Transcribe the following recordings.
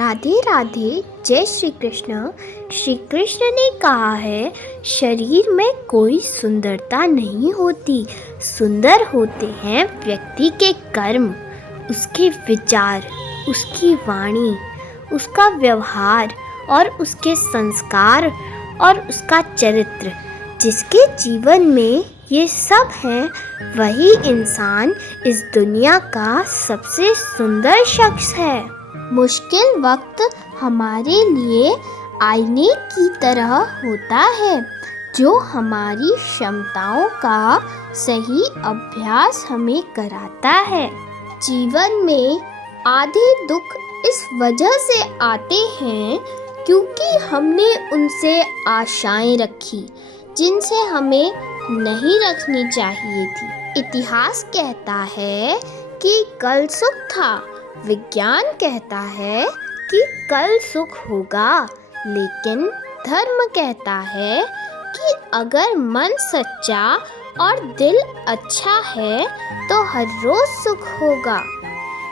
राधे राधे। जय श्री कृष्ण। श्री कृष्ण ने कहा है, शरीर में कोई सुंदरता नहीं होती, सुंदर होते हैं व्यक्ति के कर्म, उसके विचार, उसकी वाणी, उसका व्यवहार और उसके संस्कार और उसका चरित्र। जिसके जीवन में ये सब हैं, वही इंसान इस दुनिया का सबसे सुंदर शख्स है। मुश्किल वक्त हमारे लिए आईने की तरह होता है, जो हमारी क्षमताओं का सही अभ्यास हमें कराता है। जीवन में आधे दुख इस वजह से आते हैं क्योंकि हमने उनसे आशाएं रखी जिनसे हमें नहीं रखनी चाहिए थी। इतिहास कहता है कि कल सुख था, विज्ञान कहता है कि कल सुख होगा, लेकिन धर्म कहता है कि अगर मन सच्चा और दिल अच्छा है तो हर रोज सुख होगा।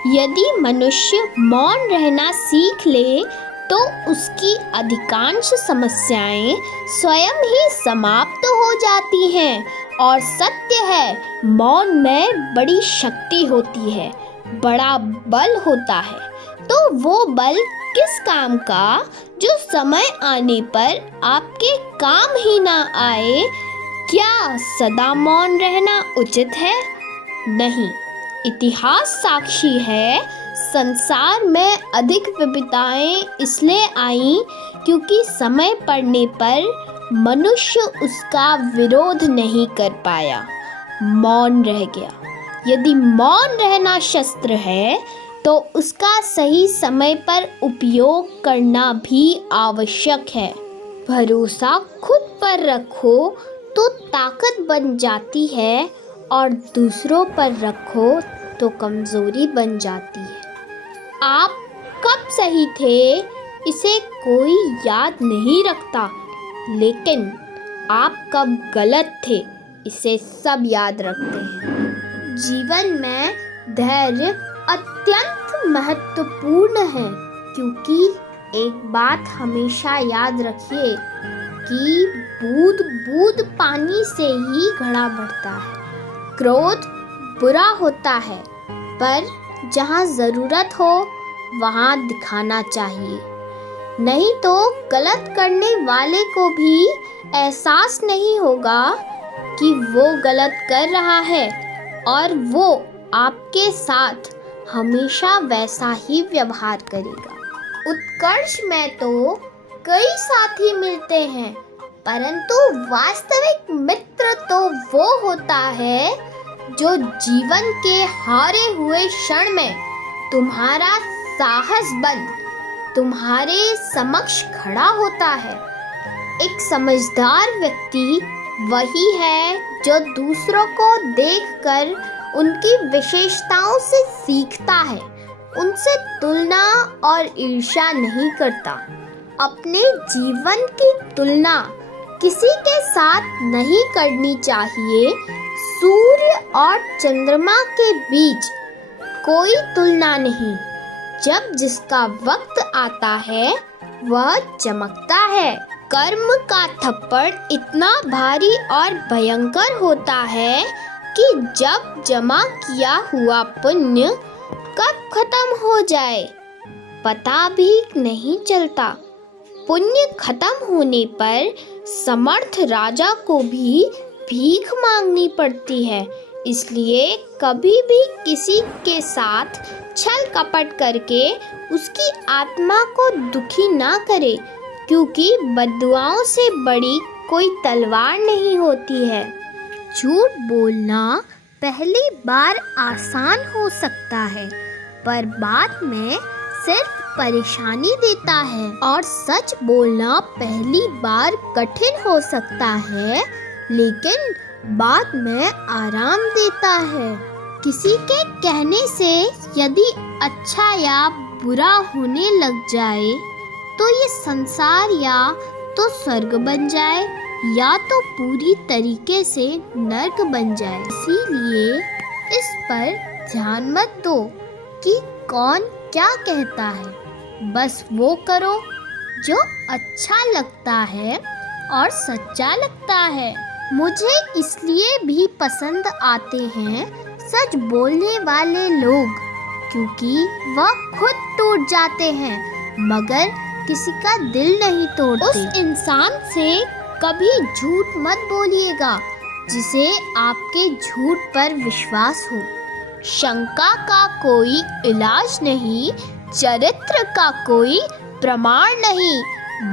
यदि मनुष्य मौन रहना सीख ले तो उसकी अधिकांश समस्याएं स्वयं ही समाप्त हो जाती हैं। और सत्य है, मौन में बड़ी शक्ति होती है, बड़ा बल होता है। तो वो बल किस काम का जो समय आने पर आपके काम ही ना आए? क्या सदा मौन रहना उचित है? नहीं। इतिहास साक्षी है, संसार में अधिक विविधताएं इसलिए आईं क्योंकि समय पड़ने पर मनुष्य उसका विरोध नहीं कर पाया, मौन रह गया। यदि मौन रहना शस्त्र है तो उसका सही समय पर उपयोग करना भी आवश्यक है। भरोसा खुद पर रखो तो ताकत बन जाती है और दूसरों पर रखो तो कमजोरी बन जाती है। आप कब सही थे इसे कोई याद नहीं रखता, लेकिन आप कब गलत थे इसे सब याद रखते हैं। जीवन में धैर्य अत्यंत महत्वपूर्ण है, क्योंकि एक बात हमेशा याद रखिए कि बूंद बूंद पानी से ही घड़ा भरता है। क्रोध बुरा होता है, पर जहाँ ज़रूरत हो वहाँ दिखाना चाहिए, नहीं तो गलत करने वाले को भी एहसास नहीं होगा कि वो गलत कर रहा है और वो आपके साथ हमेशा वैसा ही व्यवहार करेगा। उत्कर्ष में तो कई साथी मिलते हैं, परंतु वास्तविक मित्र तो वो होता है जो जीवन के हारे हुए क्षण में तुम्हारा साहस बन तुम्हारे समक्ष खड़ा होता है। एक समझदार व्यक्ति वही है जो दूसरों को देखकर उनकी विशेषताओं से सीखता है, उनसे तुलना और ईर्ष्या नहीं करता। अपने जीवन की तुलना किसी के साथ नहीं करनी चाहिए। सूर्य और चंद्रमा के बीच कोई तुलना नहीं। जब जिसका वक्त आता है वह चमकता है। कर्म का थप्पड़ इतना भारी और भयंकर होता है कि जब जमा किया हुआ पुण्य कब खत्म हो जाए पता भी नहीं चलता। पुण्य खत्म होने पर समर्थ राजा को भी भीख मांगनी पड़ती है। इसलिए कभी भी किसी के साथ छल कपट करके उसकी आत्मा को दुखी ना करे, क्योंकि बद्दुआओं से बड़ी कोई तलवार नहीं होती है। झूठ बोलना पहली बार आसान हो सकता है, पर बाद में सिर्फ परेशानी देता है। और सच बोलना पहली बार कठिन हो सकता है, लेकिन बाद में आराम देता है। किसी के कहने से यदि अच्छा या बुरा होने लग जाए तो ये संसार या तो स्वर्ग बन जाए या तो पूरी तरीके से नर्क बन जाए। इसीलिए इस पर ध्यान मत दो कि कौन क्या कहता है, बस वो करो जो अच्छा लगता है और सच्चा लगता है। मुझे इसलिए भी पसंद आते हैं सच बोलने वाले लोग, क्योंकि वह खुद टूट जाते हैं मगर किसी का दिल नहीं तोड़ते। उस इंसान से कभी झूठ मत बोलिएगा जिसे आपके झूठ पर विश्वास हो। शंका का कोई इलाज नहीं, चरित्र का कोई प्रमाण नहीं,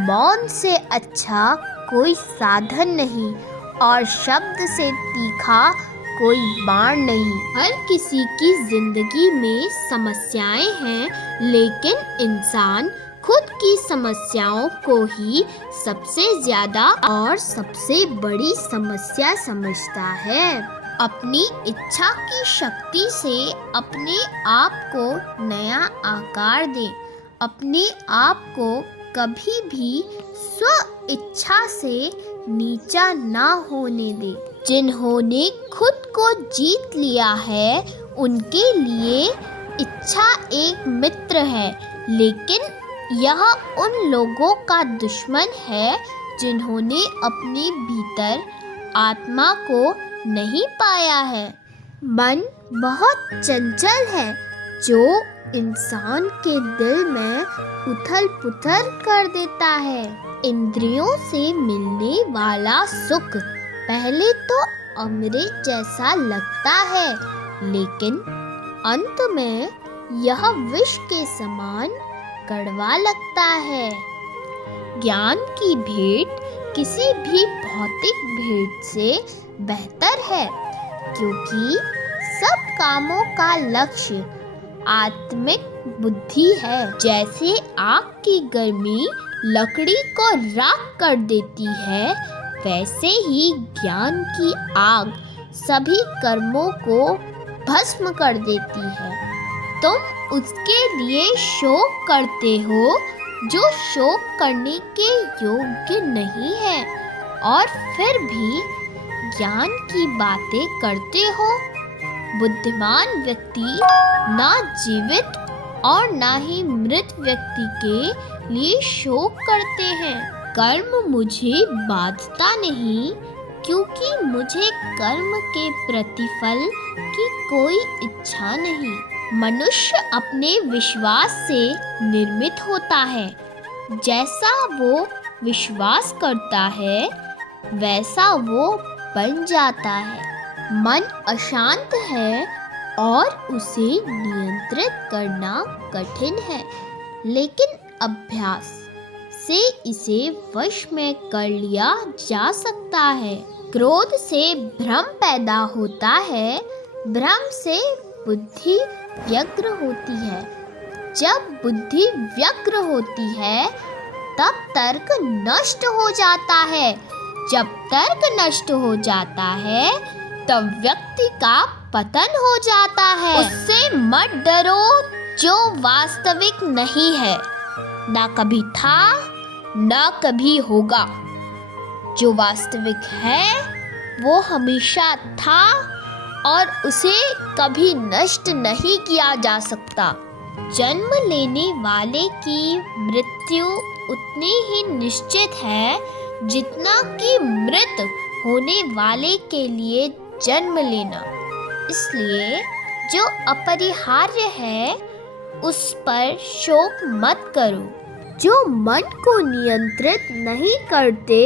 मौन से अच्छा कोई साधन नहीं और शब्द से तीखा कोई बाण नहीं। हर किसी की जिंदगी में समस्याएं हैं, लेकिन इंसान खुद की समस्याओं को ही सबसे ज्यादा और सबसे बड़ी समस्या समझता है। अपनी इच्छा की शक्ति से अपने आप को नया आकार दें। अपने आप को कभी भी स्व इच्छा से नीचा ना होने दें। जिन्होंने खुद को जीत लिया है उनके लिए इच्छा एक मित्र है, लेकिन यह उन लोगों का दुश्मन है जिन्होंने अपने भीतर आत्मा को नहीं पाया है। मन बहुत चंचल है जो इंसान के दिल में उथल पुथल कर देता है। इंद्रियों से मिलने वाला सुख पहले तो अमृत जैसा लगता है, लेकिन अंत में यह विष के समान कड़वा लगता है। ज्ञान की भेंट किसी भी भौतिक भेंट से बेहतर है, क्योंकि सब कामों का लक्ष्य आत्मिक बुद्धि है। जैसे आग की गर्मी लकड़ी को राख कर देती है, वैसे ही ज्ञान की आग सभी कर्मों को भस्म कर देती है। तुम उसके लिए शोक करते हो जो शोक करने के योग्य नहीं है, और फिर भी ज्ञान की बातें करते हो। बुद्धिमान व्यक्ति ना जीवित और ना ही मृत व्यक्ति के लिए शोक करते हैं। कर्म मुझे बांधता नहीं, क्योंकि मुझे कर्म के प्रतिफल की कोई इच्छा नहीं। मनुष्य अपने विश्वास से निर्मित होता है। जैसा वो विश्वास करता है वैसा वो बन जाता है। मन अशांत है और उसे नियंत्रित करना कठिन है, लेकिन अभ्यास से इसे वश में कर लिया जा सकता है। क्रोध से भ्रम पैदा होता है, भ्रम से बुद्धि व्यग्र होती है। जब बुद्धि व्यग्र होती है तब तर्क नष्ट हो जाता है। जब तर्क नष्ट हो जाता है तब व्यक्ति का पतन हो जाता है। उससे मत डरो जो वास्तविक नहीं है, ना कभी था ना कभी होगा। जो वास्तविक है वो हमेशा था और उसे कभी नष्ट नहीं किया जा सकता। जन्म लेने वाले की मृत्यु उतनी ही निश्चित है जितना कि मृत होने वाले के लिए जन्म लेना। इसलिए जो अपरिहार्य है उस पर शोक मत करो। जो मन को नियंत्रित नहीं करते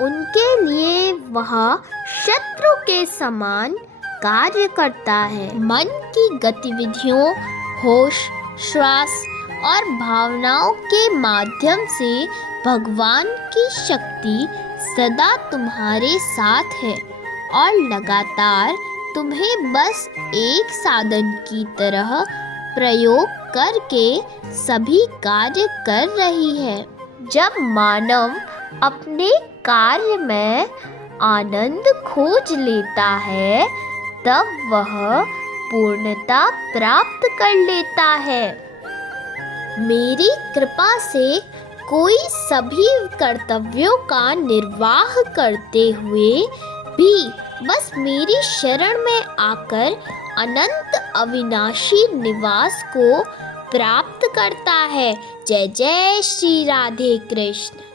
उनके लिए वह शत्रु के समान कार्य करता है। मन की गतिविधियों, होश, श्वास और भावनाओं के माध्यम से भगवान की शक्ति सदा तुम्हारे साथ है और लगातार तुम्हें बस एक साधन की तरह प्रयोग करके सभी कार्य कर रही है। जब मानव अपने कार्य में आनंद खोज लेता है तब वह पूर्णता प्राप्त कर लेता है। मेरी कृपा से कोई सभी कर्तव्यों का निर्वाह करते हुए भी बस मेरी शरण में आकर अनंत अविनाशी निवास को प्राप्त करता है। जय जय श्री राधे कृष्ण।